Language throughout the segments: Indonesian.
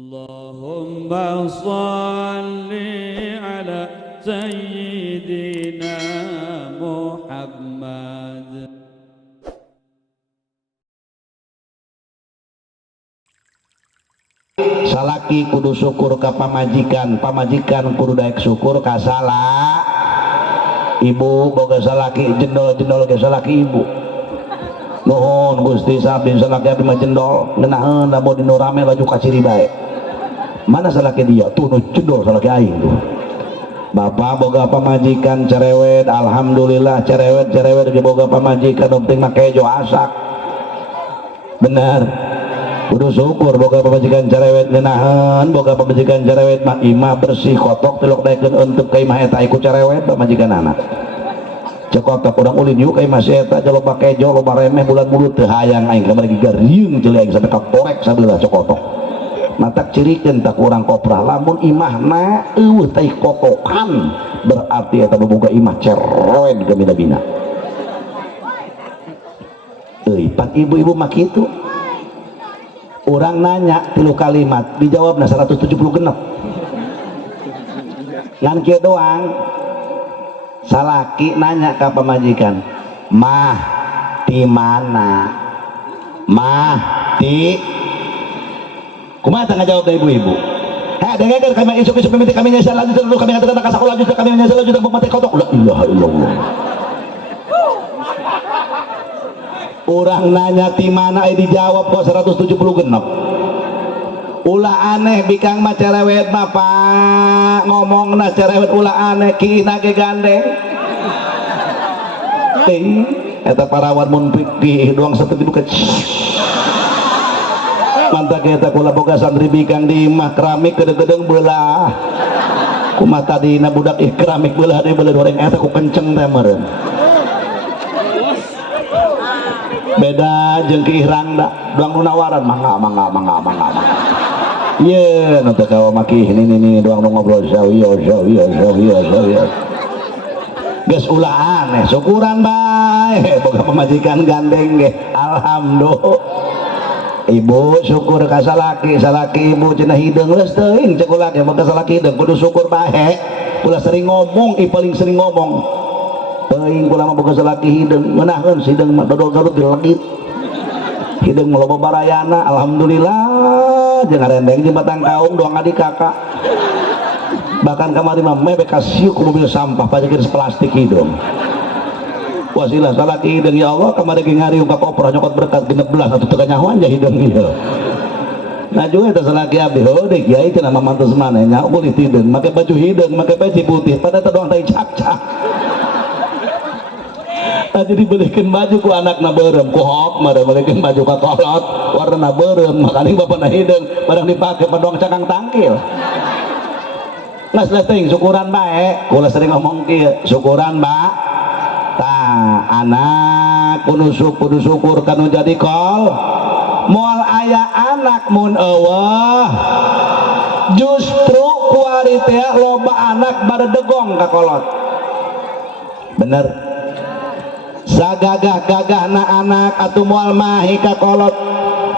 Allahumma salli ala Sayyidina Muhammad. Salaki kudu syukur ka pamajikan, pamajikan kudu daek syukur ka ibu. Boga salaki jendol-jendol ge salaki ibu. Nuhun Gusti sabdi salaki abdi mah jendol ngeunaheun lamun dinu rame laju ka ciri bae. Mana salaki dia tuh nu jendol salaki aing tuh. Bapak boga pamajikan cerewet, alhamdulillah cerewet ge boga pamajikan penting make jo asak. Bener. Kudu syukur boga pamajikan cerewet ngeunaheun, boga pamajikan cerewet mah imah bersih kotok tilok daekeun untuk ka imah eta ikut cerewet pamajikan anak. Cek kotok urang ulin yuk ka imah si eta jaloba kejo loba remeh bulan mulut teu hayang aing kamari garieung ceuli aing sampai kaporek sabelah cek kotok. Matak cirikeun tak urang koprah lamun imahna eueuh teh kotokan berarti eta boga imah cerewet gamina-bina. Euy pan ibu-ibu mah kitu. Orang nanya 3 kalimat dijawabna 170 genep ngan kieu doang. Salaki nanya ka pamajikan, mah di mana, mah di kumaha tah ngajawab da ibu-ibu. Dengekeun kami isuk-isuk mimiti kami nyesal lanjut dulu kami ngatakan ka sakola lanjut kami nyesal lanjut mati kotok. La ilaha illallah. Orang nanya di mana dijawab kok 170 genep. Ulah aneh bikang mah cerewet mah Pak ngomongna cerewet ulah aneh kiina ge gandeng. Eta parawan mun pikih doang seperti buka. Mantap eta kula boga santri bikang di imah keramik gede-gedeng beulah. Kumaha tadina budak keramik beulah deui beuleuh goreng eta ku kenceng teh meureun. Beda jeung ki ihrang da doang nu nawaran mangga ye nu teh kawa maki ini doang nu ngobrol sawiyo geus ulah aneh syukuran bae boga pamajikan gandeng ge alhamdulillah. Ibu syukur ka salaki ibu cenah hideung geus teuing cek ulah ge boga salaki hideung kudu syukur bae. Ulah sering ngomong paling sering ngomong teuing kula mah boga salaki hideung ngeunaheun si hideung mah dodol garut di legit hideung loba barayana alhamdulillah jeung ngarendeng jeung batang kaung doang adik kakak bahkan kamari mah meh beka siuk mobil sampah pajakeun plastik hideung wasilah salaki hideung ya Allah kamari ge ngariung ka koprah nyokot berkat 16 atuh teu kanyahoan ja hideung ieu. Nah juga eta salaki abdi heudeuk kiai cenah mamantos maneh nya kulit hideung make baju hideung make peci putih pada teh doang tai cak-cak. Jadi belikan baju ku anakna beureum ku hok mah belikan baju ka kolot warna beureum makanya bapana hideung barang dipake padoang cakang tangkil. Geus teuing syukuran bae kula sering ngomong kieu syukuran Mbak. Tah anak kudu syukur kanu jadi kol moal aya anak mun eueuh justru kuari teh loba anak baredegong ka kolot. Bener sagagah-gagahna anak atuh moal mahi ka kolot.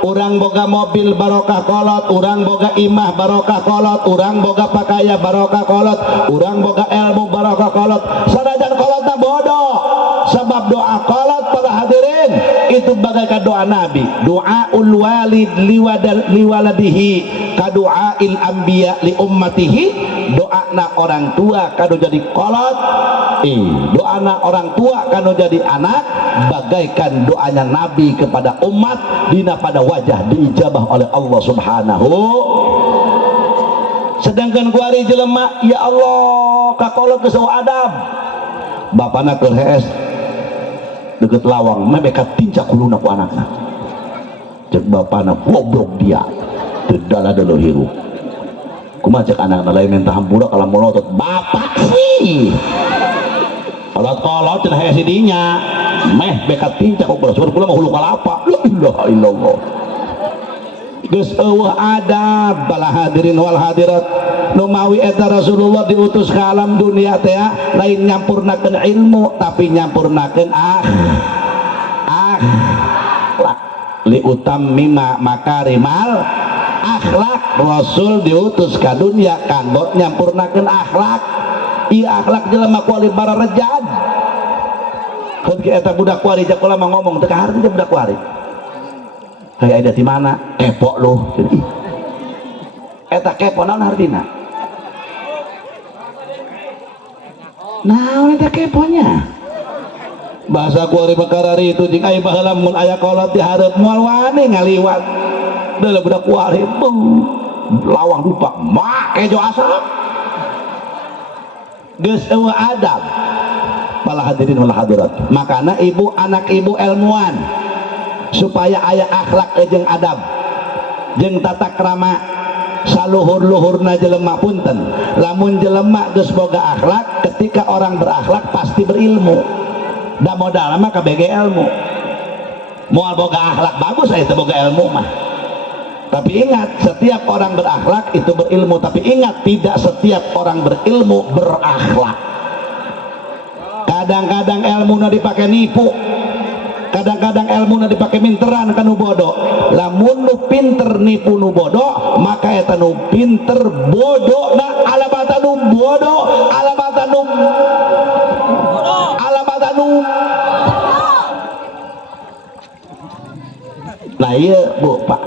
Urang boga mobil barokah kolot, urang boga imah barokah kolot, urang boga pakaya barokah kolot, urang boga ilmu barokah kolot. Sanajan kolotna bodoh sebab doa kolot para hadirin itu bagaikan doa Nabi. Doaul walid liwaladihi ka doail anbiya li ummatihi. Doana orang tua kanu jadi kolot, doana orang tua kanu jadi anak bagaikan doanya Nabi kepada umat dina pada wajah diijabah oleh Allah Subhanahu. Sedangkan kuari jelema ya Allah kakolot geus adab bapana keur hees deket lawang meh beka tincak kuluna ku anakna cek bapana goblok dia teu dala-dala hirup. Kumaha cek anakna lain minta hampura kalau melotot bapak sih kolot-kolot cenah hees dinya meh beka tincak kok kula mah hulu kalapa. La ilaha illallah. Geus eueuh adab bala hadirin wal hadirat nu mawi eta Rasulullah diutus ka alam dunia teh lain nyampurnakeun ilmu tapi nyampurnakeun li utammima makarimal akhlak Rasul diutus ka dunia kanggo nyampurnakeun akhlak. Ieu akhlak jelema kuali bara rejad. Keun ki eta budak kuari jak ulama ngomong teu kaharti dia budak kuari. Hayang aya di mana? Kepo lu. Eta kepo naon hartina? Naon eta keponya? Bahasa kuari bakarari itu jeung aya baheula mun aya kolot di hareup moal wani ngaliwat. Deuleu budak kuari lawang dupa make jo asap. Geus eueuh adab. Para hadirin wal hadirat. Makana ibu anak ibu ilmuwan supaya aya akhlak jeung adab jeung tata krama saluhur-luhurna jelema punten. Lamun jelema geus boga akhlak, ketika orang berakhlak pasti berilmu. Da modal mah kabege ilmu. Moal boga akhlak bagus aya teh boga ilmu mah. Tapi ingat, setiap orang berakhlak itu berilmu. Tapi ingat, tidak setiap orang berilmu berakhlak. Kadang-kadang ilmu na dipakai nipu, kadang-kadang ilmu na dipakai minteran ka nu bodoh. Lamun nu pinter nipu nu bodoh, maka eta nu pinter bodoh na alamata nu bodoh, alamata nu nah iya bu pak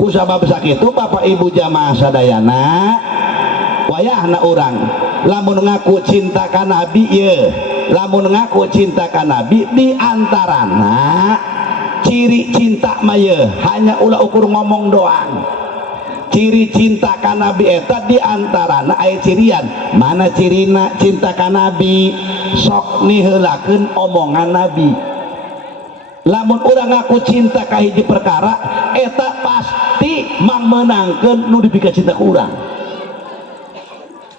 kusabab sakitu bapak ibu jamaah sadayana wayahna urang lamun ngaku cinta ka nabi ye, lamun ngaku cinta ka nabi diantarana ciri cinta mah ye hanya ulah ukur ngomong doang. Ciri cinta ka nabi eta diantarana aya cirian. Mana cirina cinta ka nabi? Sok niheulakeun omongan nabi. Lamun urang ngaku cinta ka hiji perkara eta pasti mangmenangkeun nu dipikeun cinta ku urang.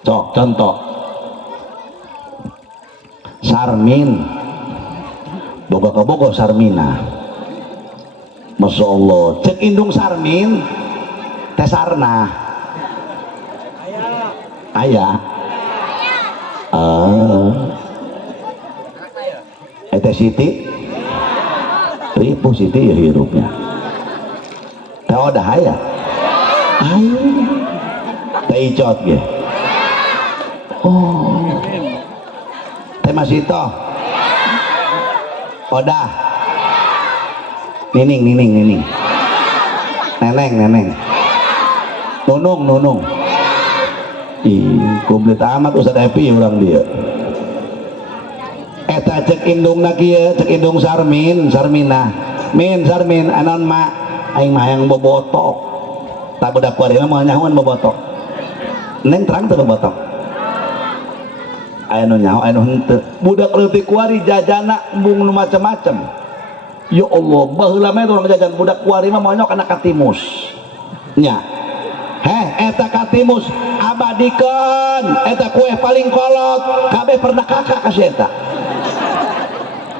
Cok contoh Sarmin boga ka boga Sarmina, Masya Allah cek indung Sarmin teh sarna aya eta Siti ribu Siti ya hirupnya teh odah aya ayo teh icot ge oh teh Masito odah nining neneng nunung ih komplit amat Ustaz Epi orang dia eta cek indungna kieu cek indung Sarmina Sarmin anon mak aing mah hayang bobotok tak budak kuari mah nyahoan bobotok neng terang teu bobotok aya nu nyaho aya nu henteu budak leutik kuari jajana embung nu macem-macem ya Allah baheula mah urang jajan budak kuari mah moal kana katimus nya eta katimus abadikeun eta kue paling kolot kabeh pernah kakak kasih eta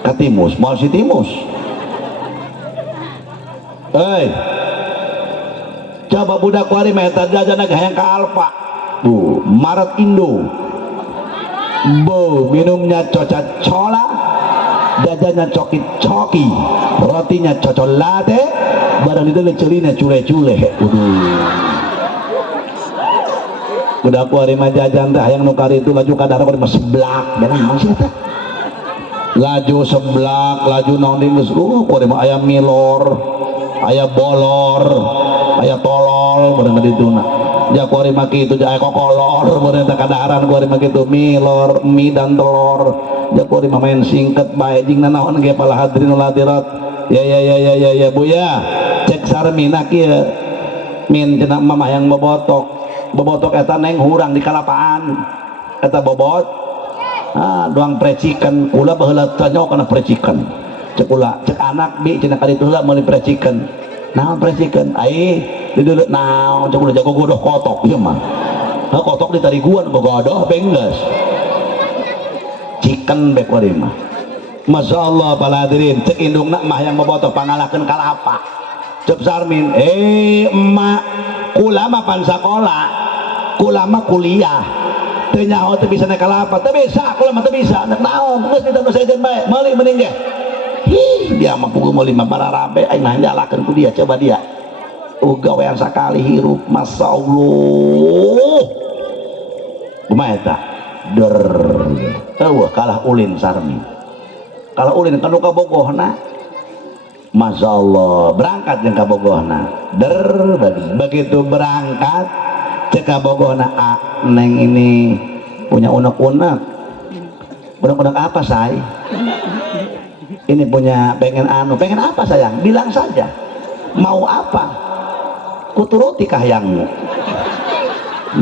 katimus moal si timus coba budak kuari mah eta jajana hayang ka Alfa bu Maret Indo bu minumnya coca-cola jajannya coki rotinya cocolate barang itu lecelina cule-cule udah kuari mah jajan teh hayang nu kari itu laju kadar kuari mah seblak bener naon sih teh laju seblak laju naon di geus kuari mah aya milor aya bolor aya tolol bener dituna ja kuari mah kitu ja aya kokolor bener teh kadaharan kuari mah kitu milor mie dan telur ja kuari mah main singket bae jeung naon ge pala hadirin wal hadirat ya bu ya cek Sarmina kieu min cenah mah yang bobotok eta neng hurang di kalapaan eta bobot doang precikan ulah baheula tanya kana precikan cek ulah cek anak bi cenah kali itu ulah meuli precikan naon precikan ai dideuleu naon cek ulah jago godoh kotok ieu mah kotok ditariguan bogodoh bengges chicken bek wari mah Masya Allah para hadirin cek indungna mah yang bobotok pangalahkeun kalapa cek Sarmin emak kulama pan sakola kulama kuliah teu nyaho teu bisa naik kalapa teu bisa kulama teu bisa nek naon geus ditanu saejeun bae meuli mending ge dia mah puguh meuli mah bararabe aing mah jalakeun ku dia coba dia gawean sakali hirup Masya Allah kumaha eta der kalah ulin sarmi kalah ulin kanu kabogohna Masya Allah berangkat yang kabogohna der begitu berangkat cek kabogohna neng ini punya unek-unek apa say ini punya pengen apa sayang bilang saja mau apa kuturuti kahyangmu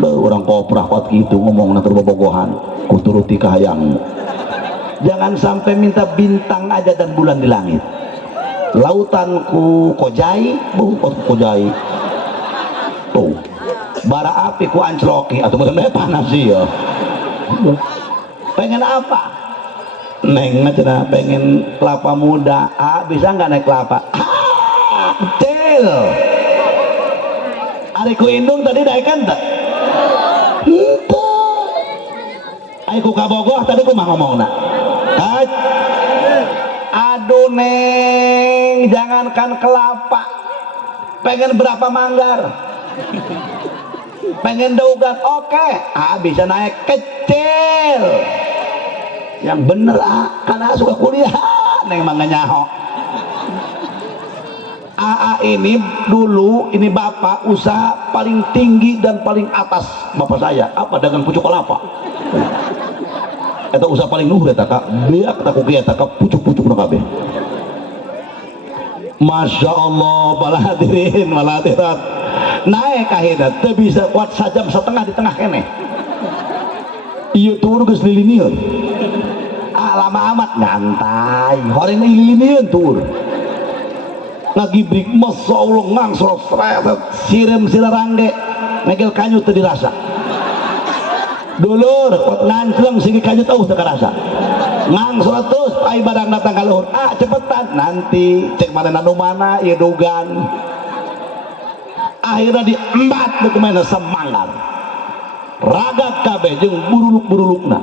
orang koprah kuat gitu ngomong nanti bobogohan kuturuti kahyangmu jangan sampai minta bintang aja dan bulan di langit lautanku kojai kojai tuh bara api ku ancloki atau bener panas sih ya pengen apa neng cina pengen kelapa muda bisa nggak naik kelapa kecil ariku indung tadi naikan tak itu aku kabogoh tadi ku mah ngomong nak aduh neng jangankan kelapa pengen berapa manggar pengen daugan oke bisa naik kecil yang bener karena suka kuliah neng mangga nyaho ini dulu ini bapak usaha paling tinggi dan paling atas bapak saya apa dagang pucuk kelapa itu usaha paling nuhur eta ka biak tak kukieu eta ka pucuk-pucuk na kabeh Masya Allah bala hadirin wal hadirat naik kahina teu bisa kuat sajam setengah di tengah kene ieu tur geus lilinieun lama amat nyantai horena lilinieun tur ngagibrik Masya Allah ngangsrot sirem silarangge megel kanyu teu dirasa dulur ngancleng sigi kanyu teuh teu karasa ngangsrot terus ai barang datang ka luhur cepetan nanti cek manehna nu mana ieu dugan akhirnya diembat dokumenna semangat ragat kabeh jeung buruluk-burulukna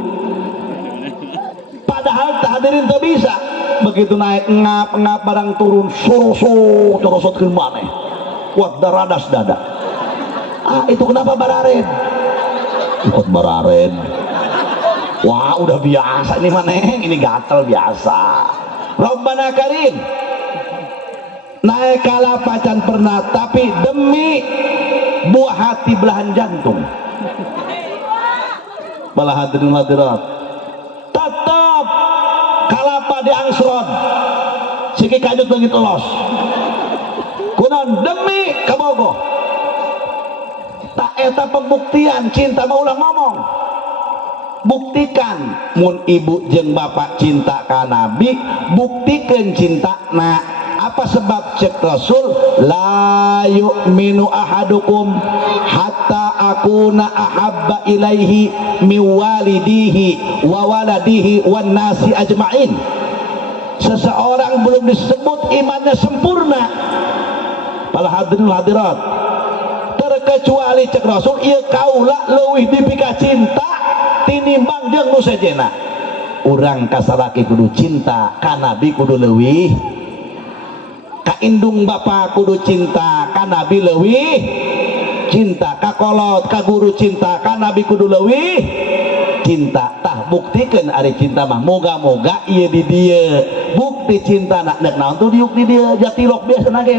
padahal tak hadirin teu bisa begitu naik ngap barang turun corosot ke maneh kuat daradas dada itu kenapa bararen ikut bararen wah udah biasa ini maneh ini gatel biasa Rabbana Karim naik kalapa can pernah tapi demi buah hati belahan jantung bala hadirin hadirat tetap kalapa diangsrot siki kajut langit los kunon demi kabogoh tak eta pembuktian cinta mau ulang ngomong buktikan mun ibu jeung bapak cinta ka nabi buktikan cinta apa sebab cek Rasul la yu'minu ahadukum hatta akuna ahabba ilaihi miwalidihi wa waladihi wan nasi ajma'in seseorang belum disebut imannya sempurna para hadirin hadirat terkecuali cek Rasul ieu kaula leuwih dipika cinta tinimbang jeung nu sejenna urang ka salaki kudu cinta ka nabi kudu leuwih ka indung bapak kudu cinta ka nabi leuwih cinta ka kolot ka guru cinta ka nabi kudu leuwih cinta tah buktikeun ari cinta mah moga-moga ieu di dieu bukti cinta nak naon tuh diuk di dieu jatilok biasana ge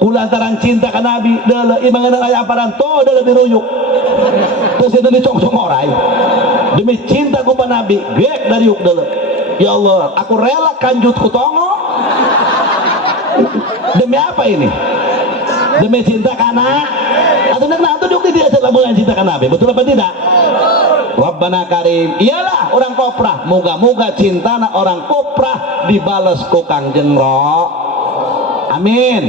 kulantaran cinta ka nabi deuleu imangeun aya aparan to deuleu diruyuk terus itu dicong-cong orai demi cinta ku pa nabi geuk dariuk deuleu ya Allah aku rela kanjut ku tongo demi apa ini demi cinta kana atau nak tuh diuk di dieu lamun cinta ka nabi betul apa tidak Rabbana Karim iyalah orang koprah moga-moga cintana orang koprah dibales ku Kangjeng amin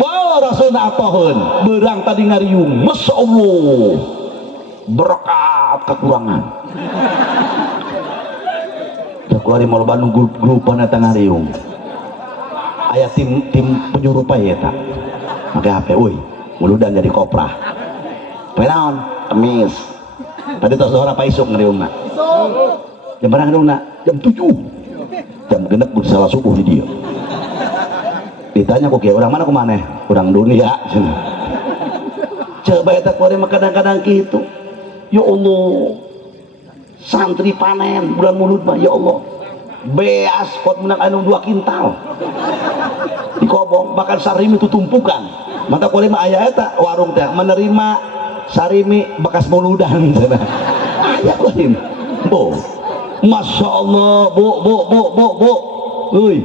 wow Rasulna apoheun beurang tadi ngariung Masya Allah berkat kekurangan da keluari mal Bandung grupan eta ngariung aya tim penyurupa ya eta make HP euy muludan jadi koprah poe naon Kamis tadi tos orang apa isuk ngeriungna jam berapa ngeriungna jam 7 jam genep salah subuh di dia di ditanya kok orang mana kemana orang dunia coba eta kuari mah kadang-kadang gitu ya Allah santri panen bulan mulut mah ya Allah beas kot menang anu 2 kintal di kobong bahkan sarimi itu tumpukan mata kuari mah aya eta warung teh menerima sarimi bekas muludan aya kuari bu Masya Allah bu uy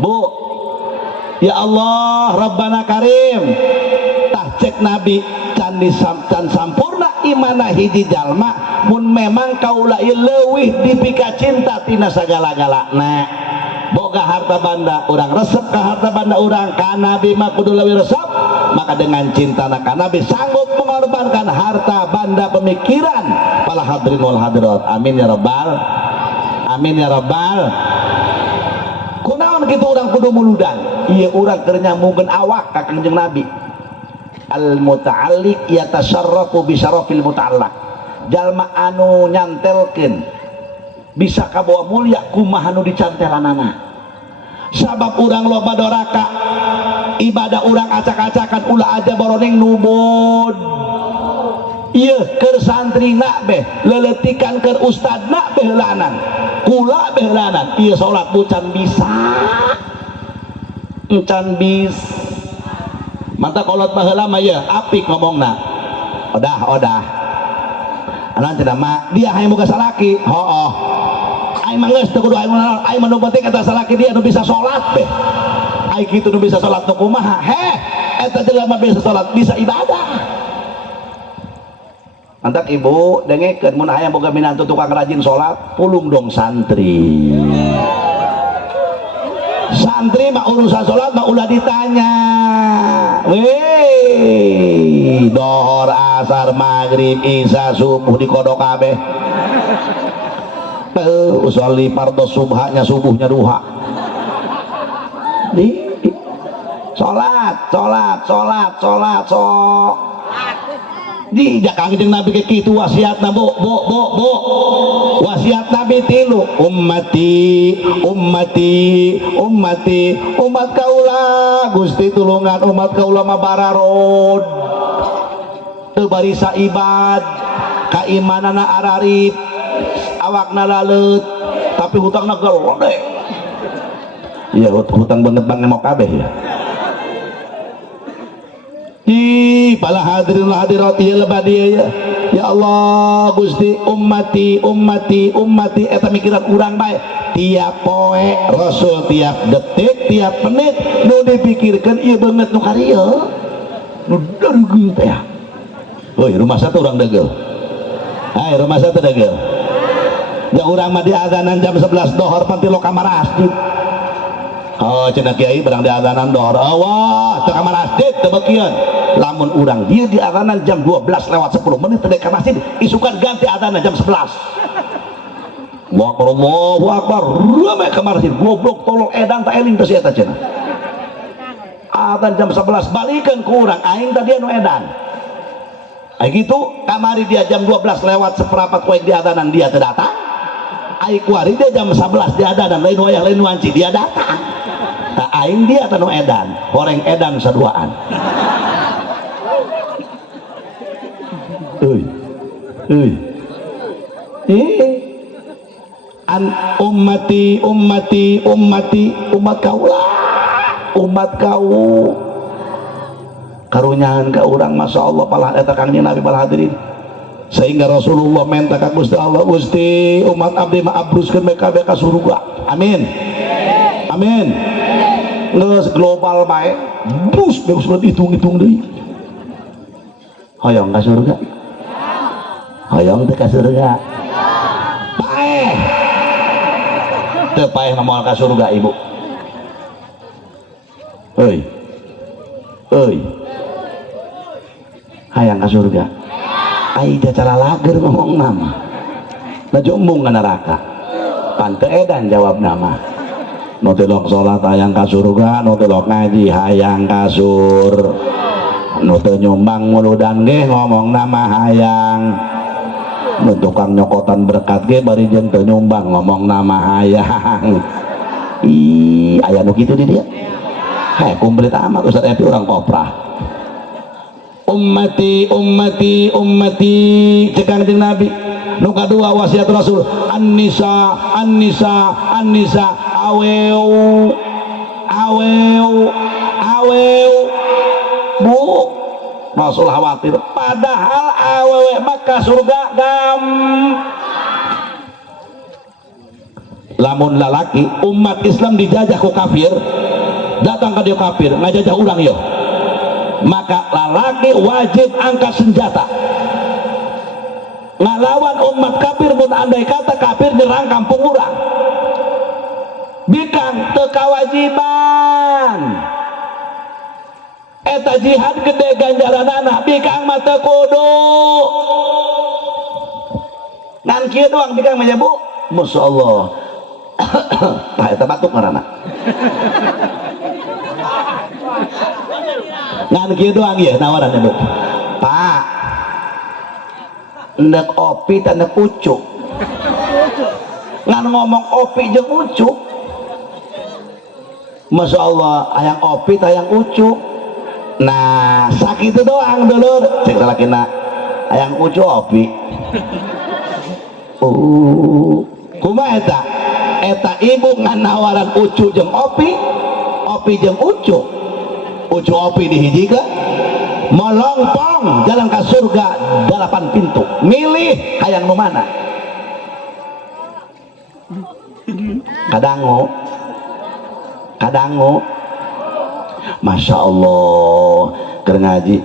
bu ya Allah Rabbana Karim tah cek Nabi can sampurna imana hiji jalma mun memang kaula ieu leuwih dipika cinta tina sagala-galana boga harta banda urang resep ka harta banda urang ka Nabi mah kudu leuwih resep maka dengan cintana ka Nabi sanggup mengorbankan harta banda pemikiran para hadirin wal hadirat amin ya rabbal amin ya rabbal kunaon kitu urang kudu muludan ieu urang keur nyambungkeun awak ka Kangjeng Nabi al muta'alliq yatasarrafu bi syarafil muta'allaq jalma anu nyantelkeun bisa kabawa mulia kumaha anu dicantelanana sabab urang loba doraka ibadah urang acak-acakan ulah aja boroneng nubod ieu keur santrina beh leletikan keur ustadna beh heulanan kula beh heulanan ieu salat bucan bisa encan bisa mata kolot baheula mah ya apik ngomongna odah anu cenah mah dia hayang boga salaki hooh aing mah geus teu kudu aing mah nu penting eta salaki dia nu bisa salat beh aing kitu nu bisa salat nu kumaha heh eta jelema bisa salat bisa ibadah antak ibu dengekeun mun hayang boga minantu tukang rajin salat pulung dong santri santri mah urusan salat mah ulah ditanya weh dohor asar maghrib isya subuh dikodok kabeh usolli fardhu subhanya subuhnya duha di salat di Kangjeng Nabi ke kitu wasiatna bu wasiat Nabi tilu ummati umat kaula Gusti tulungan umat kaula mah bararod teu barisa ibad kaimanana ararip awakna laleut tapi hutangna gede iya hutang banget bang mau kabeh ya pala hadirin hadirat ieu lebah dia ya Allah Gusti ummati eta mikiran urang bae tiap poe Rasul tiap detik tiap menit nu dipikirkeun ieu beungeut nu karieu nu deugeuh teh euy rumah satu urang deugeuh hai rumah satu deugeuh ya urang mah diazanan jam 11 dohor panti lo ka masjid oh cenah kiai barang diazanan dohor Allah teu ka masjid teu beukeun lamun urang dia di adanan jam 12 lewat 10 menit teh ka masjid isukan ganti adanan jam 11 Allahu akbar rame ka masjid goblok tolong edan tak eling teh si eta cenah adzan jam 11 balikeun ku urang aing tadi anu edan ai kitu kamari dia jam 12 lewat seperempat poe di adanan dia teu datang ai kuari dia jam 11 di adanan lain wayah lain wanci dia datang tak aing dia tanu edan goreng edan saduaan an ummati umat umat kau karunyahan ka urang masya Allah palah eta Kangjeng Nabi palah hadirin sehingga Rasulullah minta ka Gusti Allah Gusti umat abdi mah abruskeun kabeh ka surga amin amin geus global bae bus beus hitung-hitung deui hoyong ka surga hoyong teh ka surga paeh teu paeh moal ka surga ibu euy hayang ka surga ai teh cara lager ngomong nama laju embung ka neraka pan teu edan jawab nama nu telok salat hayang ka surga nu telok ngaji hayang ka surga nu teu nyumbang muludan ge ngomong nama hayang nu tukang nyokotan berkat ge bari jeung teu nyumbang ngomong nama hayang ih aya nu kitu di dieu Kumplit amat Ustaz Epi orang koprah. Ummati ummati ummati cekang jeung Nabi. Nu kadua wasiat Rasul an-nisa an-nisa an-nisa aweu aweu aweu bu Rasul khawatir padahal awewe maka surga lamun lalaki umat Islam dijajah ku kafir datang ke dia kafir ngajajah urang yo maka lalaki wajib angkat senjata ngalawan umat kafir pun andai kata kafir nyerang kampung urang bikang teu kawajiban eta jihad gede ganjaranana bikang mah teu kudu ngan kieu doang bikang mah ya Bu masyaallah tah eta batuk ngaranna ngan kieu doang ieu nawaran Bu Pak ndek opi teh ndek ucuk ngan ngomong opi jeung ucuk Masya Allah ayang opi tayang ucuk nah sakitu doang dulur cek salakina ayang ucuk opi kumaha eta ibu ngan nawaran ucuk jeung opi jeung ucuk opi dihijikeun melongpong jalan ke surga 8 pintu milih hayang nu mana kadangu Masya Allah keur ngaji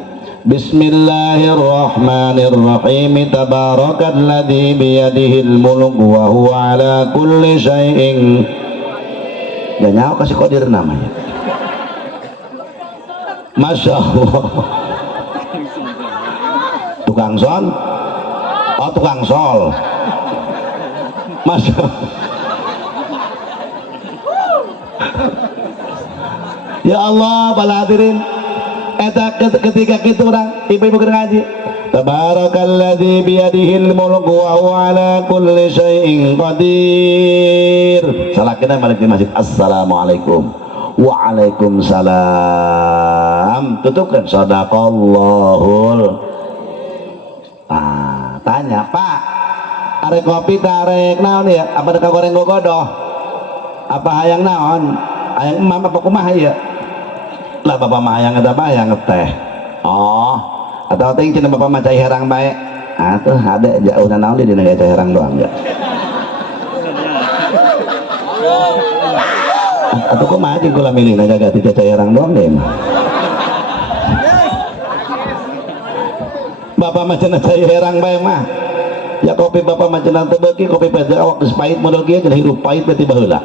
Bismillahirrahmanirrahim tabarakalladzi biyadihil mulku wa huwa ala kulli syai'in gak nyawa kasih kodir namanya Masya Allah tukang son tukang sol Masya Allah ya Allah bala hadirin eta ketika kita orang ibu-ibu keur ngaji tabarakalladzi biyadihil mulku wa huwa ala kulli syai'in qadir salakina balik di masjid assalamualaikum waalaikumsalam tutupkan sadaqallahul tanya Pak arek kopi tarek naon ya apa deka goreng gogodoh apa hayang naon hayang emam apa kumaha ya lah bapak mah hayang ada bayang teh oh atau ting cenah bapak mah cai herang bae atuh ada jauh naon di dina cai herang doang ya atau kumaha jeung kula milih jaga ti cai herang doang deh bapak mah cenah cai herang bae mah ya kopi bapak mah cenah teu beuki kopi pajak awak geus pahit model kieu cenah hirup pahit berarti baheula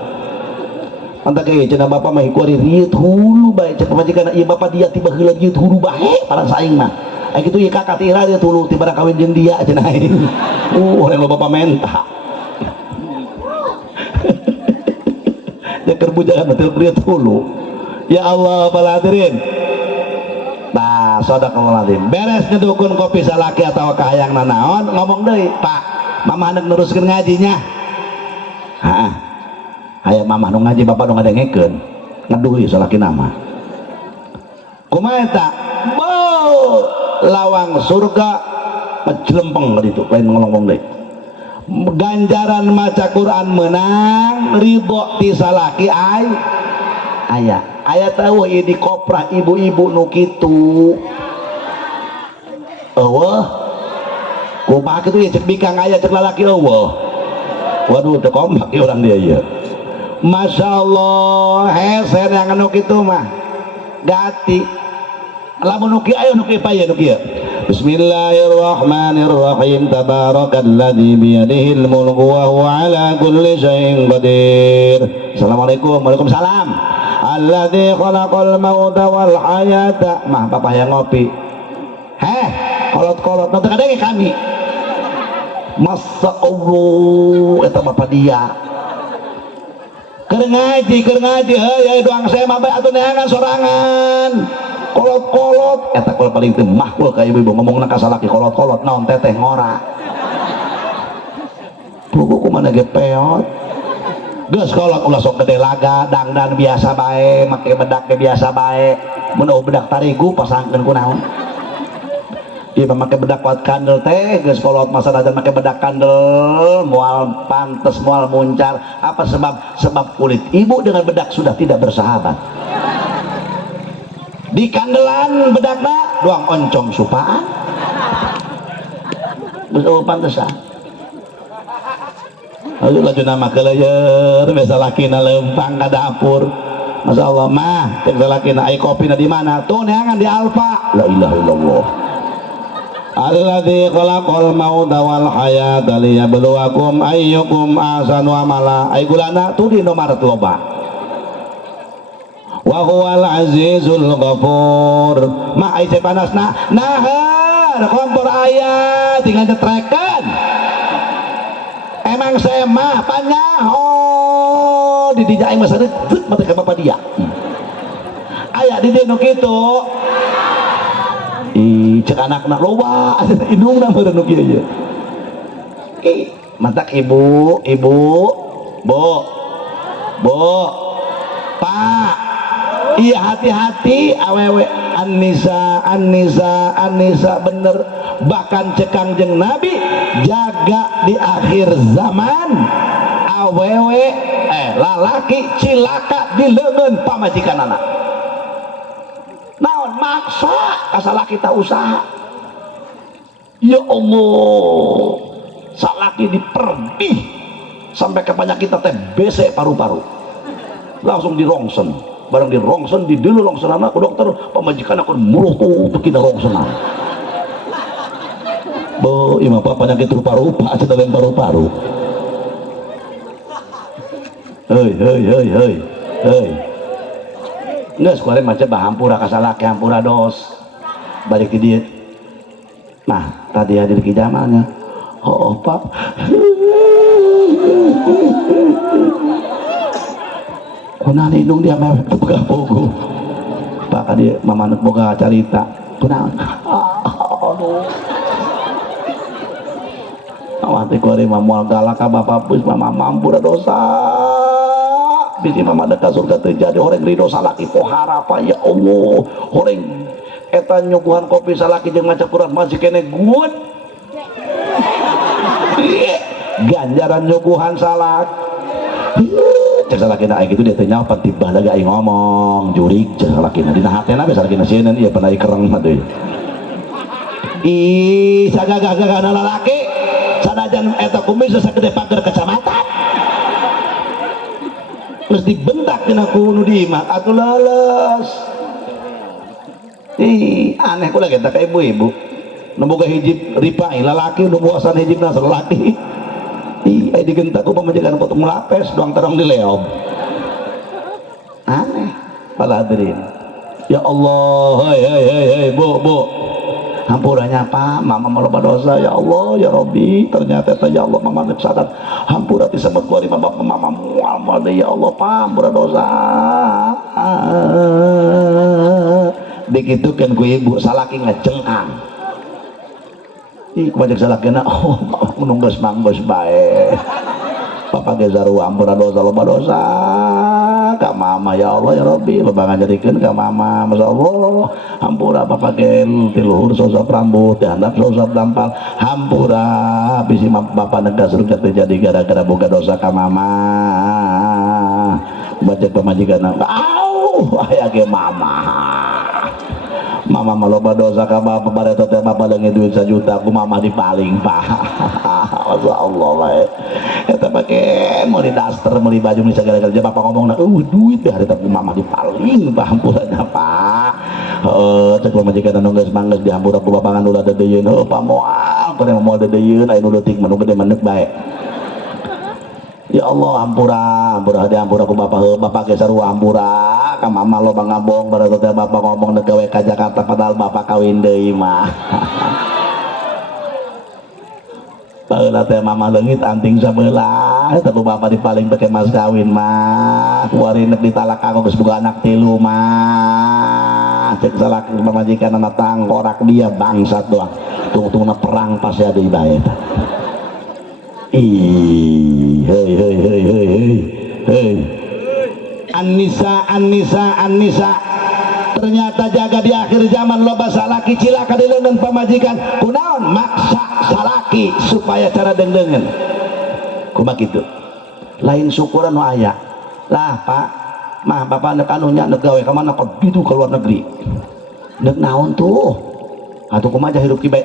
anta ge cenah bapak mah hikuari riut hulu bae cek majikan ieu bapak dia tiba heula riut hulu bae parang saing mah aya kitu ieu kakak tira dia tuluy tibara kawin jeung dia cenah aing orang bapak menta ya keur bujangan betul riut hulu ya Allah bala hadirin nah sadaqallahul azim beres ngedukun kopi salaki atau kahayang naon ngomong deui Pak mama hendak neruskeun ngajinya aya mamah nu ngaji bapak nu ngadengekeun ngeduhi salaki nama kumaha eta lawang surga menjelempeng ditu lain ngomong deui ganjaran maca Quran menang ridho ti salaki aya tahu ieu di koprah ibu-ibu nu kitu eueuh kumaha kitu ya cek bikang aya cek lalaki eueuh waduh teu kompak ieu urang dia ieu Masya Allah heser yang anu kitu mah gati lamun nu kieu ayo nu kieu paya nu kieu Bismillahirrahmanirrahim tabarakalladzi biyadihil mulku wa huwa ala kulli syai'in qadir Assalamualaikum waalaikumsalam alladzi khalaqal mauta wal hayata mah bapak yang ngopi kolot-kolot nanti kadang kami masa Allah eta bapak dia keur ngaji heuy doang saya mah bae atuh neangan sorangan kolot-kolot eta kalau paling teu mahkul ka ibu-ibu ngomongna ka salaki kolot-kolot naon teteh ngora buku ku mana ge peot geus kolot ulah sok gede laga dangdan biasa bae make bedak biasa bae mun bedak tarigu pasangkeun ku naon ieu make bedak kuat kandel teh geus kolot masa dadan make bedak kandel moal pantes moal muncar apa sebab kulit ibu dengan bedak sudah tidak bersahabat di kandelan bedakna doang oncom supaan geus pantesan. Ayo laju nama kelayar, biasa laki na lempang ke dapur. Masya Allah mah, cek laki na kopi na di mana? Tuh neangan di Alfa. La ilaha illallah. Alladzi khalaqal mauta wal hayata liyabluwakum ayyukum ahsanu amala. Ai gulana tuh di nomor loba. Wa huwal azizul ghafur. Mah ai panasna nahar kompor aya tinggal cetrekan. Emang saya mah panjang oh di dijak aing masa deut mata ka bapak dia aya di dieu kitu cek anakna loba indungna meureun nu kieu ye matak ibu bu pak iya hati-hati awewe Anisa bener bahkan cekang jeng Nabi jaga di akhir zaman awewe lalaki cilaka di leungeun pamajikanana naon maksa kasalah kita usaha ya Allah salaki diperdih sampai ke penyakit teh BC paru-paru langsung dirongsen barang di rongsen di dulu rongsen anak dokter pemajikan aku muluh tuh kita rongsen bo ima apa penyakit rupa-rupa sedang paru-paru hei nggak sekolah macam hampura kasalaki hampura dos balik ke dia nah tadi hadir ke zamannya oh pak kunaon indung dia mah boga bogo pak dia mamanut boga carita kunaon aduh awate kuari moal galak ka bapak pus mama mampu dosa bisi mama dekat surga terjadi horeng ridho salaki pohara apa ya Allah horeng eta nyuguhan kopi salaki jeung maca Quran masih kene good ganjaran nyuguhan salak cek salakina aya kitu dia teh nyawa tibah daga aing ngomong jurig cek salakina dina hatena be salakina sieun ieu pernah kereng mah deui ih sagagah-gagahna lalaki sanajan eta kumis sagede pager kecamatan terus dibentak dina ku nu diimah atuh leles ih aneh kula eta ka ibu-ibu nu boga hijib ripai lalaki nu boasan hijibna lalaki ih ai digentak ku pamajikan potong lapes doang terang di leog aneh para hadirin ya Allah hei bu hampurannya apa mama meloba dosa ya Allah ya Rabbi ternyata ya Allah mama nek sadar hampura ti sebut kuari mama mual ya Allah hampura dosa dikitukeun ku ibu salaki ngecengkang ih kumajak salakina oh menunggus manggos bae papa gezaru hampura dosa loba dosa ka mama ya Allah ya Rabbi loba ngajarikeun ka mama masya Allah hampura papa gen tiluhur sosok rambut handap sosok dampal hampura bisi bapak negah surga terjadi gara-gara boga dosa ka mama baca pemajikan aya ge mama maloba dosa ka bapak bareta teh bapak leungit duit 1 juta ku mama dipaling pak masya Allah bae eta pake meuli daster meuli baju meuli segala kerja bapak ngomongna duit dah eta ku mama dipaling pak hampuranna pak cek pamajikan anu geus manggeus dihampura ku bapangan ulah dedeyeun pak moal pade moal dedeyeun aya nu leutik mah nu gede manuk bae ya Allah hampura dihampura ku bapak ge sarua hampura ka mama loba ngabong baru teh bapak ngomong gawe ka Jakarta padahal bapak kawin deui mah baheula teh mama leungit anting sabelah eta ku bapak dipaling pake mas kawin mah kuari nek ditalak aku geus boga anak 3 mah cek salaki pamajikan anak tangkorak dia bangsat doang tungtungna perang pas ya deui bae ih hei hei An-Nisa ternyata jaga di akhir zaman loba salaki cilaka dileungeun pamajikan kunaon maksa salaki supaya cara dengdengan kumaha kitu lain syukuran nu aya lah pak mah bapak neuk anu nya neuk gawe ka mana ka bidu ke luar negeri neuk naon tuh atuh kumaha hirup ki bae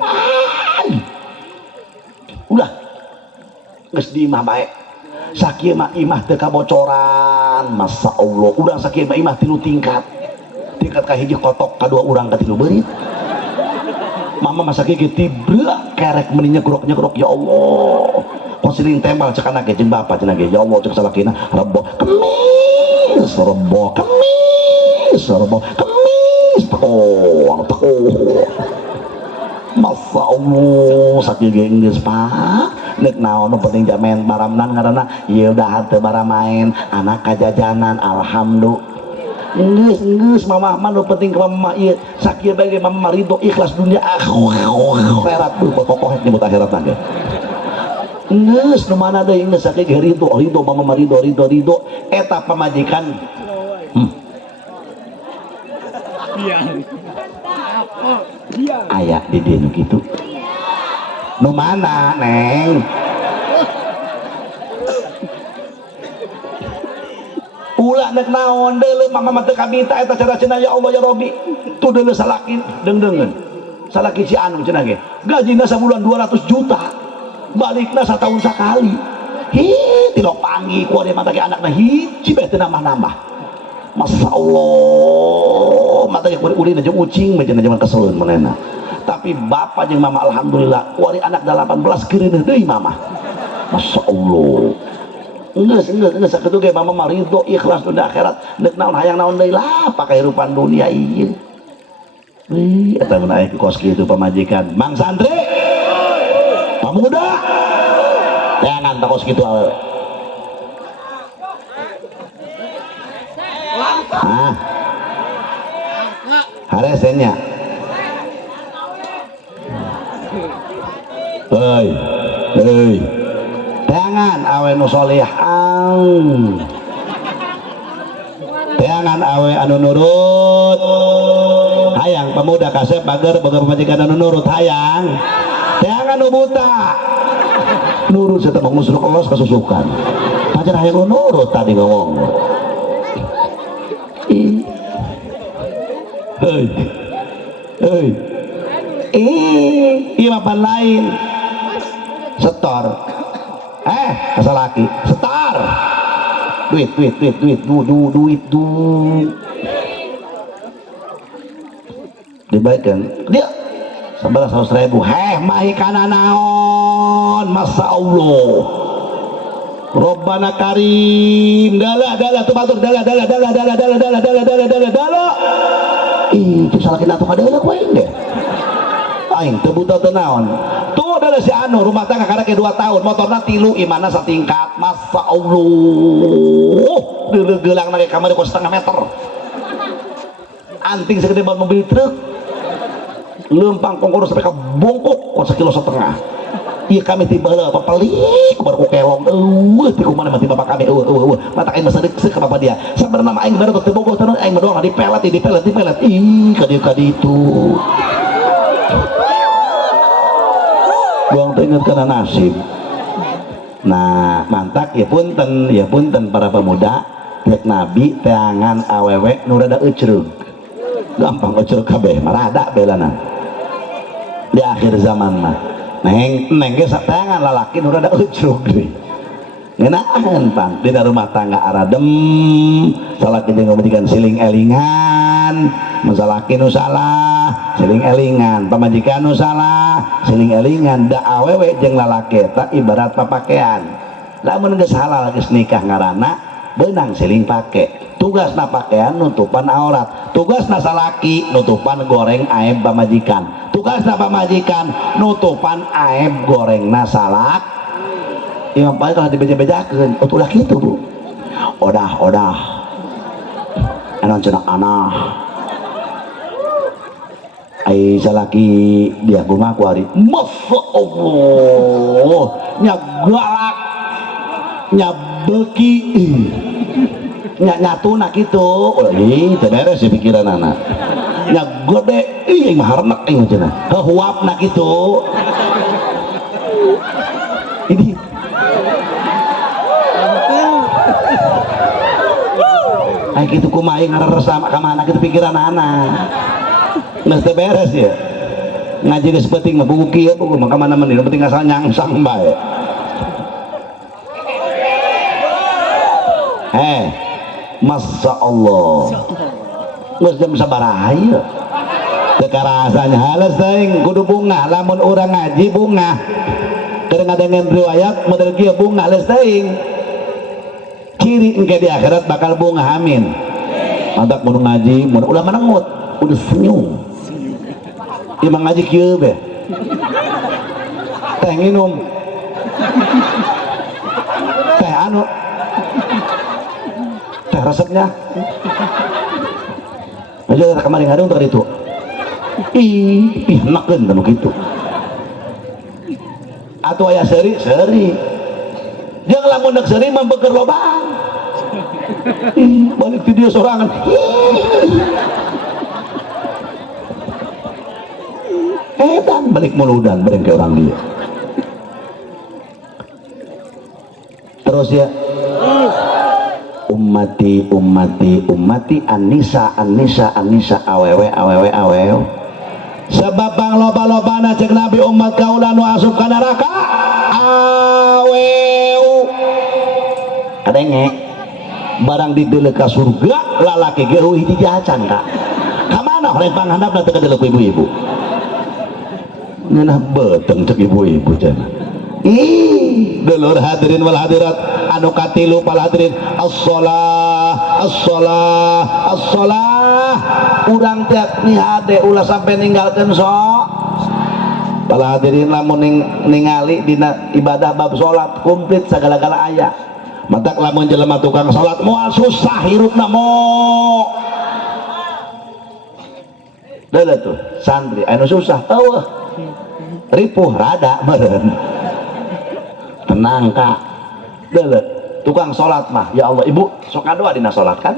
ulah geus di imah bae sakieu mah imah teu kabocoran masa Allah urang sakieu mah imah 3 tingkat ka hiji kotok kadua urang ka 3 beurit mama masak ge tibra kerek meuni nyegrok ya Allah konsiling tembal cek anak jeung bapa cenah ge ya Allah cek salakina rabbo kemis teko masa Allah sakieu ge geus pak neuk naon nu penting jamen baramnan ngaranna ieu dahar teu bara main anak kajajanan alhamdulillah Nges mama mah nu penting ke mama ieu sakieu bae mama ridho ikhlas dunia akhirat tuh kokoh nyebut akhirat nanti nges nu mana deui nges sakieu ridho mama ridho eta pamajikan aya di dieu nu kitu nu mana neng ulah nek naon deuleu mama teu kabita eta cara cenah ya Allah ya Rabbi tuh deuleu salaki dengdengeun salaki si anu cenah ge gajina sabulan 200 juta balikna satahun sakali tilok panggih ku dia mata ge anakna hiji bae teu nambah-nambah masya Allah mata ge urina jeung ucing mah zaman keseleun manehna tapi bapak jeung mama alhamdulillah ku anak 18 keureuneuh deui mama masya Allah Enggak sakitu ge mama mah ridho ikhlas dunia akhirat neuk naon hayang naon deui lah pakahirupan dunia ieu eta mun aya kos kitu pamajikan mang santri pamuda jangan takos kitu awe haresenya hei jangan awe nu solihang jangan awe anu nurut hayang pemuda kasep bager pemajikan anu nurut hayang jangan nu buta nurut saya temang musruk los kasusukan pacar hayang nu nurut tadi ngomong iya mapan lain setor asal laki setar duit dibaikkan dia 11.000 mahi kana naon masa Allah Robbana Karim dala tuh batur dala itu salah kita tuh ada ku aing deh aing teu buta teu naon tuh adalah si anu rumah tangga karena ke 2 tahun motorna 3 imana satingkat masa Allah gelang nage kamar ku 1,5 meter anting segede banget mobil truk lempang kongkoro sampai ke bongkok ku 1,5 kilo iya kami tiba lah pepelik baru ku kelong ti kumaha mati bapak kami mata aing masa deuk ka bapak dia sabarna mah aing baru teu bogoh teh aing mah doang dipelet ih kaditu buang teringat karena nasib nah mantak ya punten para pemuda rek nabi teangan awewe nu rada ecreug gampang ecreug kabeh marada belana di akhir zaman mah neng ge teangan lalaki nu rada ecreug deui ngeunaan pang dina rumah tangga aradem salaki jeung ngomongkeun siling elingan masalaki nu salah siling elingan pamajikan nu salah siling elingan da awewe jeung lalaki eta ibarat papakean lamun geus halal geus nikah ngaranna beunang siling pake tugasna pakaian nutupan aurat tugasna salaki nutupan goreng aib pamajikan tugasna pamajikan nutupan aib gorengna salak imam paling kalau dibeja-bejakeun ulah kitu bu odah anon cenah anah ai salaki dia gumaku hari masya Allah nya galak nya beki nyatu nak gitu. Oh ih beres sih pikiran anak nya gede ih mah harnak aing cenah heuap nak gitu ini aing kitu kumaha aing ngareresa ka mana kitu pikiran anak geus teu beres ya ngaji geus penting mah buku kieu buku mah ka mana mah penting asal nyangsang bae Masya Allah nggak jam sabaraha ieu kekarasanya halus teuing kudu bunga lamun urang ngaji bunga keur ngadengen riwayat model kieu bunga halus teuing ciri engke di akhirat bakal bunga amin mantap mun ngaji mun ulah menengut udah senyum imang ngaji kieu be teh nginum teh anu teh resepnya aja kemarin hari untuk itu ih makan kan gitu atau ayah seri dia ngelamun nak seri membeker lobang balik video sorangan dan balik muludan berengke orang dia terus ya ummati An-Nisa awewe sebab bang loba-lobana cek Nabi umat kaula nu asup ka neraka aweu kadenge barang dideuleu ka surga lalaki ge euy dijacan ka kamana horeng panghandapna teu kadeuleu ku ibu-ibu ngeunah beuteng cek ibu-ibu cenah ih dulur hadirin wal hadirat anu katilu pal hadirin as-shalah urang tiap nihade ulah sampai ninggalkeun sok pal hadirin lamun ningali dina ibadah bab salat komplit sagala-gala aya matak lamun jelema tukang salat moal susah hirupna mo deuleu tuh santri anu susah eueuh ripuh rada meureun tenang kak deuleu tukang salat mah ya Allah ibu sok ngadoa dina salat kan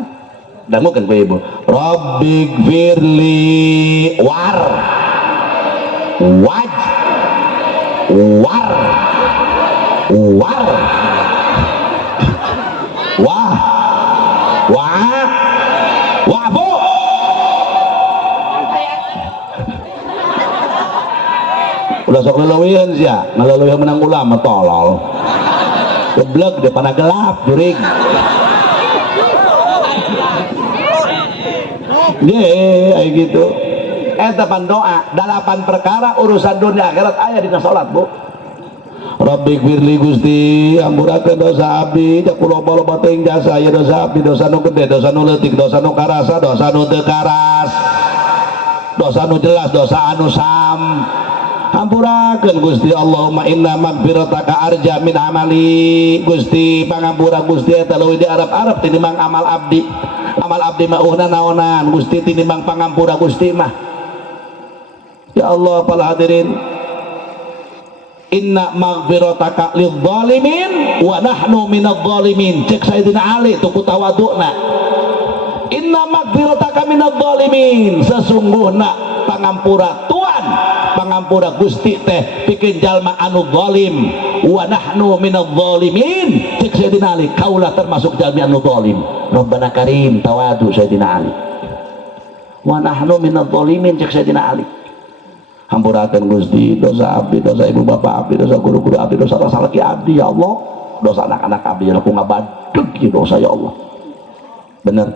dangukeun ku ibu Rabbighfirli war bu ulah sok leuweuhan sia ngaleuweuh menang ulama tolol geblek di pana gelap jurig ayo gitu eta pan doa 8 perkara urusan dunia akhirat aya dina salat bu Rabbighfirli Gusti ampurakeun dosa abdi jak loba-loba teuing jasa ya dosa abdi dosa nu gede dosa nu leutik dosa nu karasa dosa nu teu karas dosa nu jelas dosa anu sam hampurakeun Gusti Allahumma inna magfirataka arja min amali Gusti pangampura Gusti eta leuwih diarep-arep tinimbang amal abdi mah uhna naonan Gusti tinimbang pangampura Gusti mah ya Allah pal hadirin inna magfirataka lidh-dhalimin wa nahnu minadh dhalimin cek Sayyidina Ali tuku tawadukna inna magfirataka minadh dhalimin sesungguhna pangampura Tuhan pangampura Gusti teh pikeun jalma anu zalim wa nahnu minadh dhalimin cek Sayyidina Ali kaulah termasuk jalmi anu zalim Rabbana Karim tawadu Sayyidina Ali wa nahnu minadh dhalimin cek Sayyidina Ali hampurakeun Gusti dosa abdi dosa ibu bapak abdi dosa guru-guru abdi dosa laki abdi ya Allah dosa anak-anak abdi aku ngabadeg ya dosa ya Allah bener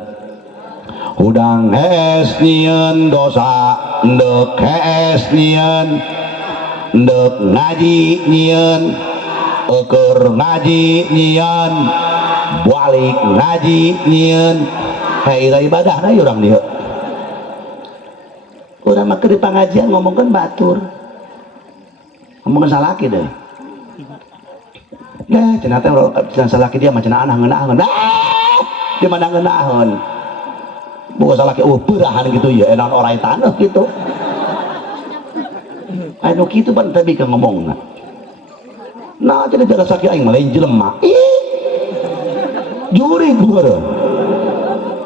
hudang hees nyieun dosa ndek hees nyieun ndek ngaji nyieun eukeur ngaji nyieun balik ngaji nyieun haira ibadahna urang dieu urang mah keur di pangajian ngomongkeun batur ngomongkeun salaki deh ya cenah teh cenah salaki dia mah cenah anah ngeunaheun di mana ngeunaheun boga salaki beurahan gitu ya enak orang tanah gitu anu kitu pan tadi ka ngomongna nah jadi jaga saki aing mah lain jelema juri geureun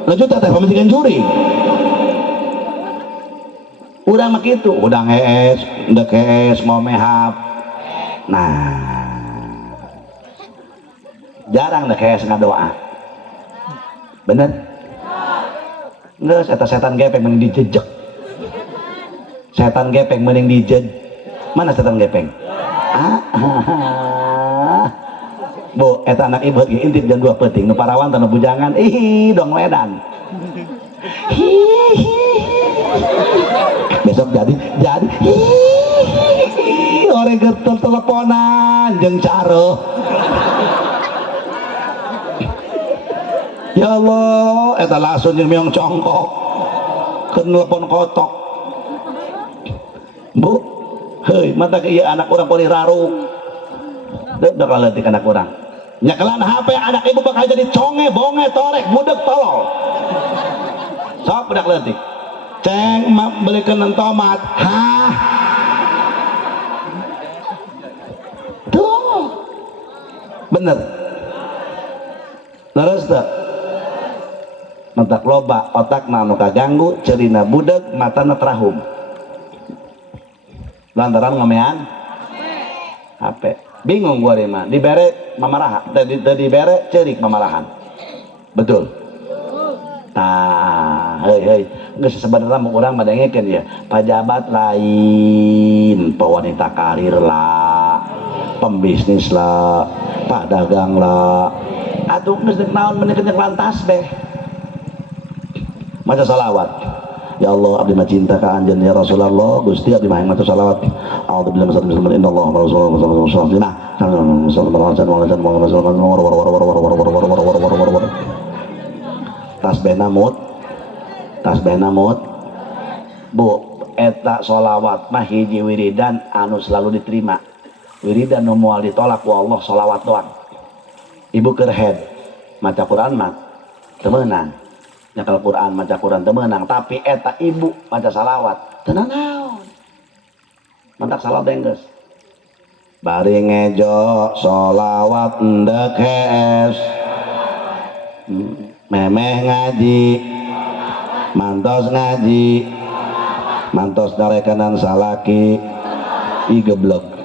lanjut teh pemetikan juri urang mah kitu udah ngees udah kees mau mehap nah jarang deh kees ngadoa bener nggak setan gepeng mending dijejek setan gepeng mending dijej mana setan gepeng Bu, eta anak ibu intip jam 2 penting nu parawan tanah bujangan dong Medan besok jadi orang getel teleponan jeung caro ya Allah eta langsung jeung meong congkok ke telepon kotok Bu heuy mata ke ieu anak urang poli raruk udah kaleutik anak urang nyakelan HP anak ibu bakal jadi conge bonge torek budek tolol sok budak leutik ceng belikan tomat hah tuh bener leres tak mentak loba otak nu kaganggu cerina budek matana terahum lantaran ngamean HP bingung gua mah dibere mamarahan tadi bere cerik mamarahan betul nah hei geus sebenarnya mau urang madengekeun ya pejabat lain pewanita karir lah pembisnis lah pak dagang lah atuh geus deuk naon meneh kenyek lantas beh maca salawat ya Allah abdi mah cinta ka anjeun ya Rasulullah Gusti abdi mah maca salawat a'udzubillahi minasyaitonir rajim innallaha wa rasuluhu tasbihna mut Bu eta sholawat mah hiji wiridan anu selalu diterima wiridan nu moal ditolak ku Allah sholawat doang ibu keur head maca Quran mah teu meunang nyakal Quran maca Quran teu meunang tapi eta ibu maca salawat teu naon mantak salawat enggeus bari ngejo sholawat endek hees memeh ngaji mantos darekanan salaki i geblek